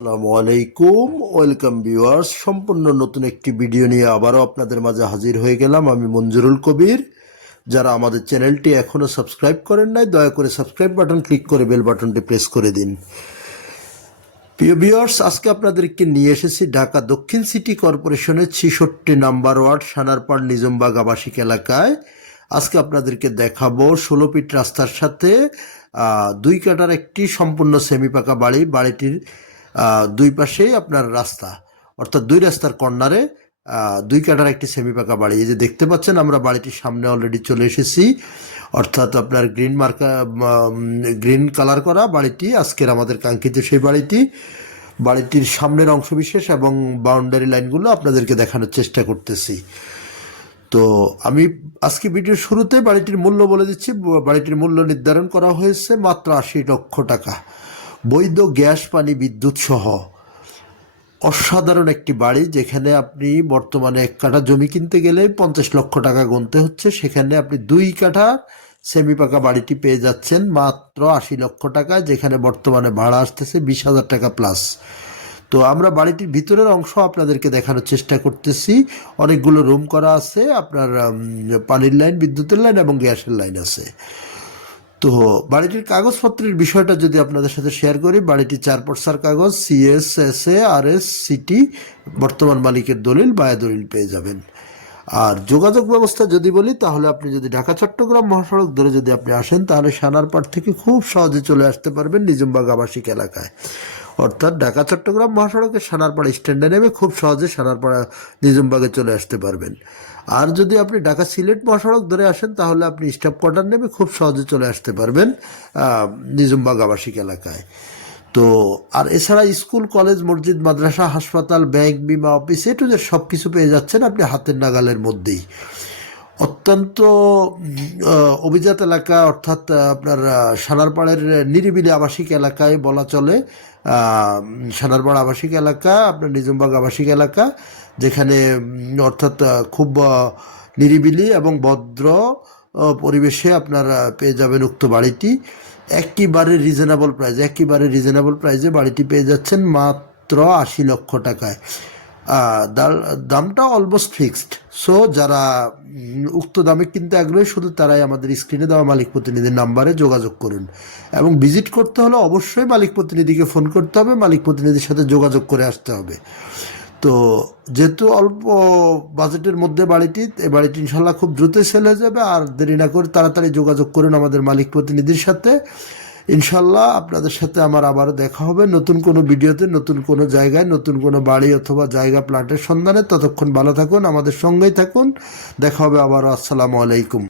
আসসালামু আলাইকুম, welcome viewers. সম্পূর্ণ নতুন একটি ভিডিও নিয়ে আবারও আপনাদের মাঝে হাজির হয়ে গেলাম আমি মঞ্জুরুল কবির। যারা আমাদের চ্যানেলটি এখনও সাবস্ক্রাইব করেন নাই, দয়া করে সাবস্ক্রাইব বাটন, ক্লিক করে বেল বাটনটি প্রেস করে দিন। প্রিয় ভিউয়ার্স, আজকে আপনাদেরকে নিয়ে এসেছি ঢাকা দক্ষিণ সিটি কর্পোরেশনের ছিষট্টি নাম্বার ওয়ার্ড, সানারপাড় নিজমবাগ আবাসিক এলাকায়। আজকে আপনাদেরকে দেখাবো ষোলো ফিট রাস্তার সাথে দুই কাটার একটি সম্পূর্ণ সেমি পাকা বাড়ি। বাড়িটির দুই পাশেই আপনার রাস্তা। অর্থাৎ দুই রাস্তার কর্নারে দুই কাটার একটি সেমি পাকা বাড়ি। এই যে দেখতে পাচ্ছেন, আমরা বাড়িটির সামনে অলরেডি চলে এসেছি। অর্থাৎ আপনার গ্রিন মার্কা গ্রিন কালার করা বাড়িটি, আজকের আমাদের কাঙ্ক্ষিত সেই বাড়িটি। বাড়িটির সামনের অংশবিশেষ এবং বাউন্ডারি লাইনগুলো আপনাদেরকে দেখানোর চেষ্টা করতেছি। তো আমি আজকে ভিডিওর শুরুতে বাড়িটির মূল্য বলে দিচ্ছি। বাড়িটির মূল্য নির্ধারণ করা হয়েছে মাত্র আশি লক্ষ টাকা। বৈধ গ্যাস, পানি, বিদ্যুৎ সহ অসাধারণ একটি বাড়ি যেখানে আপনি বর্তমানে এক কাঠা জমি কিনতে গেলে পঞ্চাশ লক্ষ টাকা গুনতে হচ্ছে। সেখানে আপনি দুই কাঠা সেমি পাকা বাড়িটি পেয়ে যাচ্ছেন, মাত্র আশি লক্ষ টাকা, যেখানে বর্তমানে ভাড়া আসতেছে বিশ হাজার টাকা প্লাস তো আমরা বাড়িটির ভিতরের অংশ আপনাদেরকে দেখানোর চেষ্টা করতেছি। অনেকগুলো রুম করা আছে, আপনার পানির লাইন বিদ্যুতের লাইন এবং গ্যাসের লাইন আছে। তো বাড়িটির কাগজপত্রের বিষয়টা যদি আপনাদের সাথে শেয়ার করি, বাড়িটি চার পর্সার কাগজ CS S A R S city বর্তমান মালিকের দলিল, বায়া দলিল পেয়ে যাবেন। আর যোগাযোগ ব্যবস্থা যদি বলি, তাহলে আপনি যদি ঢাকা, চট্টগ্রাম মহাসড়ক ধরে যদি আপনি আসেন, তাহলে সানারপাড় থেকে খুব সহজে চলে আসতে পারবেন নিজমবাগ আবাসিক এলাকায়। অর্থাৎ ঢাকা, চট্টগ্রাম মহাসড়কের সানারপাড়া স্ট্যান্ডে নেমে খুব সহজে সানারপাড়া নিজমবাগে চলে আসতে পারবেন। আর যদি আপনি ঢাকা সিলেট মহাসড়ক ধরে আসেন, তাহলে আপনি স্টাফ কোয়ার্টার নেমে খুব সহজে চলে আসতে পারবেন নিজমবাগ আবাসিক এলাকায়। তো, আর এছাড়া স্কুল, কলেজ, মসজিদ, মাদ্রাসা, হাসপাতাল, ব্যাংক, বিমা, অফিস, এ টু জেড সব কিছু পেয়ে যাচ্ছেন আপনি হাতের নাগালের মধ্যেই। অত্যন্ত অভিজাত এলাকা, অর্থাৎ আপনার সানারপাড়ের নিরিবিলি আবাসিক এলাকায় বলা চলে। সানারপাড় আবাসিক এলাকা, আপনার নিজমবাগ আবাসিক এলাকা, যেখানে অর্থাৎ খুব নিরিবিলি এবং ভদ্র পরিবেশে আপনার পেয়ে যাবেন উক্ত বাড়িটি। একেবারে রিজনেবল প্রাইস একেবারে রিজনেবল প্রাইসে বাড়িটি পেয়ে যাচ্ছেন মাত্র আশি লক্ষ টাকায়। দামটা অলমোস্ট ফিক্সড সো যারা উক্ত দামে কিনতে আগ্রহী, শুধু তারাই আমাদের স্ক্রিনে দেওয়া মালিক প্রতিনিধির নাম্বারে যোগাযোগ করুন। এবং ভিজিট করতে হলে অবশ্যই মালিক প্রতিনিধিকে ফোন করতে হবে, মালিক প্রতিনিধির সাথে যোগাযোগ করে আসতে হবে। তো, যেহেতু অল্প বাজেটের মধ্যে বাড়িটি এই বাড়িটি ইনশাল্লাহ খুব দ্রুতই সেল হয়ে যাবে, আর দেরি না করে তাড়াতাড়ি যোগাযোগ করুন আমাদের মালিক প্রতিনিধির সাথে। ইনশাল্লাহ আপনাদের সাথে আমার আবার দেখা হবে নতুন কোনো ভিডিওতে, নতুন কোনো জায়গায়, নতুন কোনো বাড়ি অথবা জায়গা প্লাটের সন্ধানে। ততক্ষণ ভালো থাকুন, আমাদের সঙ্গেই থাকুন। দেখা হবে আবারও। আসসালামু আলাইকুম।